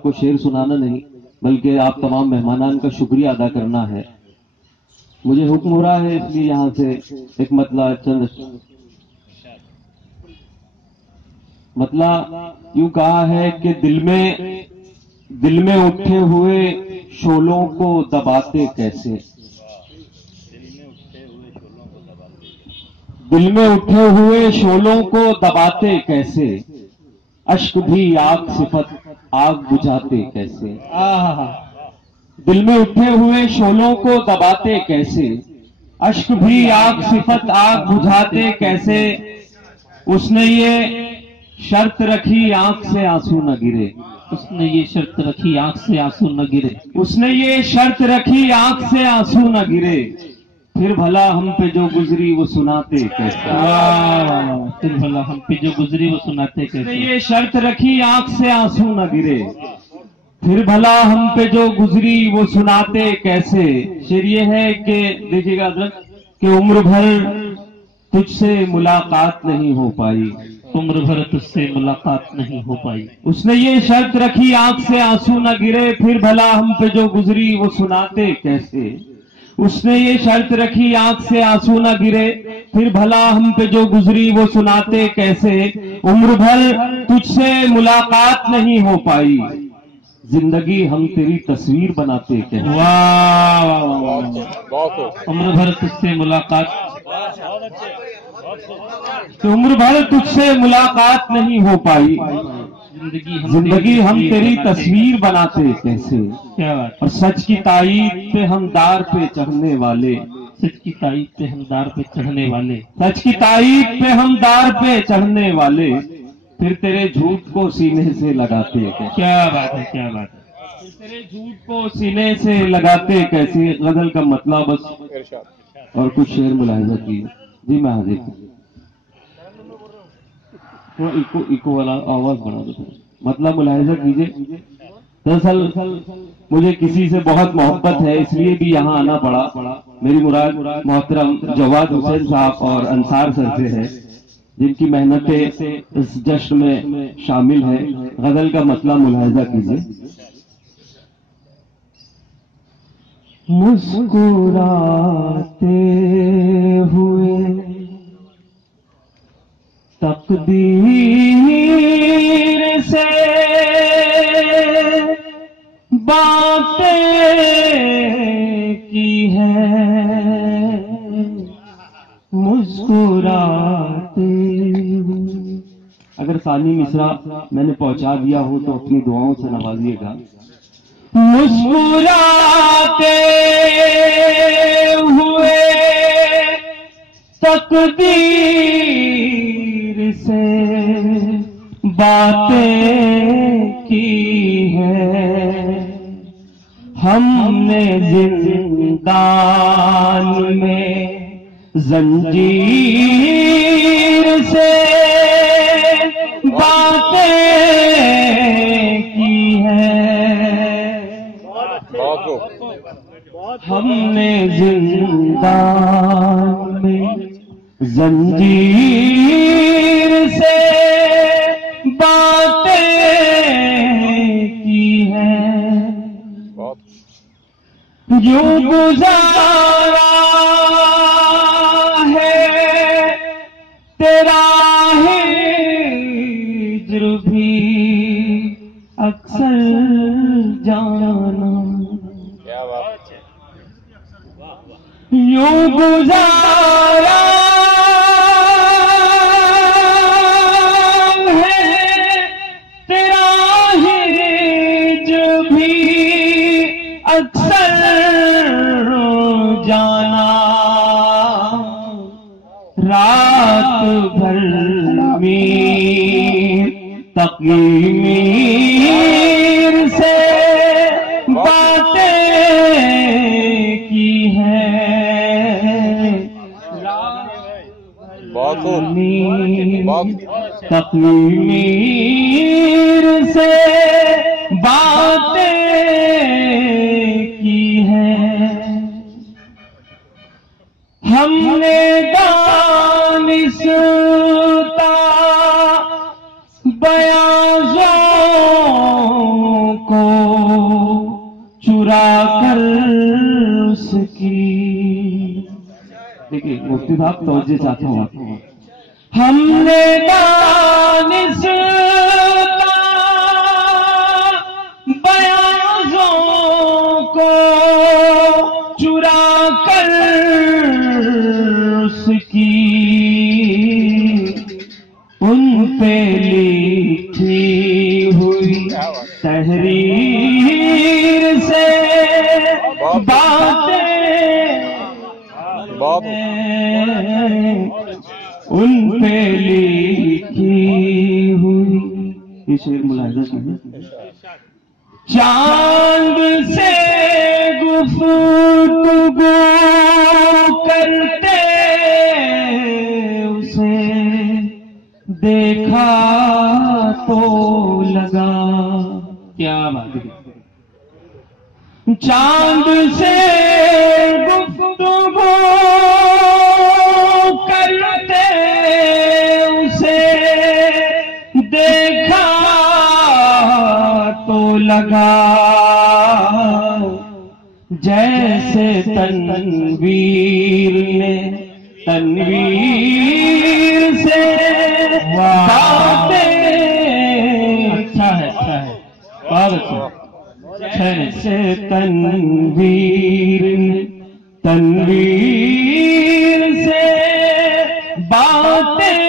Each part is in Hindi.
आपको शेर सुनाना नहीं, बल्कि आप तमाम मेहमानान का शुक्रिया अदा करना है। मुझे हुक्म हो रहा है, इसलिए यहाँ से एक मतलब यूं कहा है कि दिल में उठे हुए शोलों को दबाते कैसे, दिल में उठे हुए शोलों को दबाते कैसे, अश्क भी आग सिफत आग बुझाते कैसे। दिल में उठे हुए शोलों को दबाते कैसे, अश्क भी आग सिफत आग बुझाते कैसे। उसने ये शर्त रखी आंख से आंसू न गिरे, उसने ये शर्त रखी आंख से आंसू न गिरे, उसने ये शर्त रखी आंख से आंसू न गिरे। फिर भला हम पे जो गुजरी वो सुनाते कैसे, फिर भला हम पे जो गुजरी वो सुनाते कैसे। ये शर्त रखी आंख से आंसू न गिरे, फिर भला हम पे जो गुजरी वो सुनाते कैसे। शेर ये है कि देखिएगा हज़रत कि उम्र भर तुझसे मुलाकात नहीं हो पाई, उम्र भर तुझसे मुलाकात नहीं हो पाई। उसने ये शर्त रखी आंख से आंसू न गिरे, फिर भला हम पे जो गुजरी वो सुनाते कैसे। उसने ये शर्त रखी आंख से आंसू न गिरे, फिर भला हम पे जो गुजरी वो सुनाते कैसे। उम्र भर तुझसे मुलाकात नहीं हो पाई, जिंदगी हम तेरी तस्वीर बनाते कैसे। वाह, उम्र भर तुझसे मुलाकात, तो उम्र भर तुझसे मुलाकात नहीं हो पाई, जिंदगी हम तेरी तस्वीर बनाते कैसे। क्या बात। और सच की ताईद पे हम दार पे चढ़ने वाले, सच की ताईद पे हम दार पे चढ़ने वाले, सच की ताईद पे हम दार पे चढ़ने वाले, फिर तेरे झूठ को सीने से लगाते कैसे। क्या बात है, क्या बात है। तेरे झूठ को सीने से लगाते कैसे। गजल का मतलब बस और कुछ शेर मुलाहिजा कीजिए। जी मैं हाजिर हूं। थोड़ा इको वाला आवाज बढ़ा दो, मतलब मुलाहिजा कीजिए। दरअसल मुझे किसी से बहुत मोहब्बत है, इसलिए भी यहाँ आना पड़ा। मेरी मुराद मोहतरम जवाद हुसैन साहब और अंसार सर से है, जिनकी मेहनतें इस जश्न में शामिल है। गजल का मतलब मुलाहिजा कीजिए। मुस्कुराते हुए तकदीर से बातें की है, मुस्कुराते हुए। अगर सानी मिसरा मैंने पहुंचा दिया हो तो अपनी दुआओं से नवाजिएगा। मुस्कुराते हुए तकदीर से बातें की है, हमने जिंदान में जंजीर से बातें की है, हमने जिंदान में जंजीर से बातें की हैं। जो गुजारा है तेरा हिज्र भी अक्सर जाना, यूं गुजारा है तेरा हिज्र भी अक्सर जाना। रात भर मीर तक़ीमीर से बातें की हैं, तक़ीमीर से बातें की हैं। हमने दानिस्ता बयाज़ों को उसकी। देखिए मुफ्ती साहब तवज्जो चाहता हूँ, हमने दानिश का बयाज़ों को चुरा कर उसकी उन पे लिखी हुई तहरीर से बातें उन पे लिखी हुई। ये शेर मुलाहिजा कीजिए। चांद से गुफ्तगू करते उसे देखा तो लगा। क्या बात है। चांद से गुफ्तगू करते उसे देखा तो लगा, जैसे तनवीर ने तनवीर से बातें। अच्छा है, अच्छा है, बहुत अच्छा। जैसे तनवीर ने तनवीर से बातें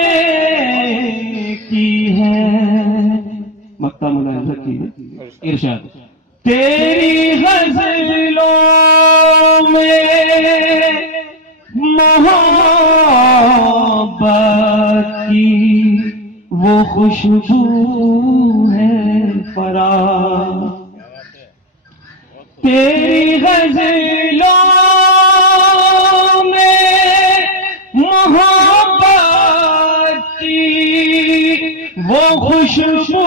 की हैं। मक्ता मुलाहिजा कीजिए। इरशाद। तेरी गज़लों में मोहब्बत की वो खुशबू है फराज़। तेरी गज़लों में मोहब्बत की वो खुशबू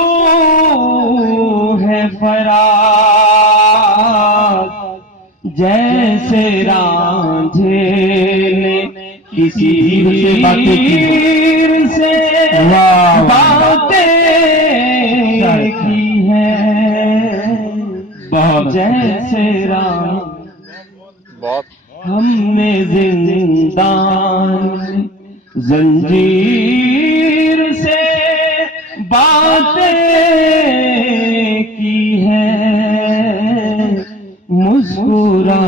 है फराज़, जैसे रांझे ने किसी हीर से बातें की हैं। जैसे राम हमने जिंदान जंजीर से बातें की हैं। मुस्कुरा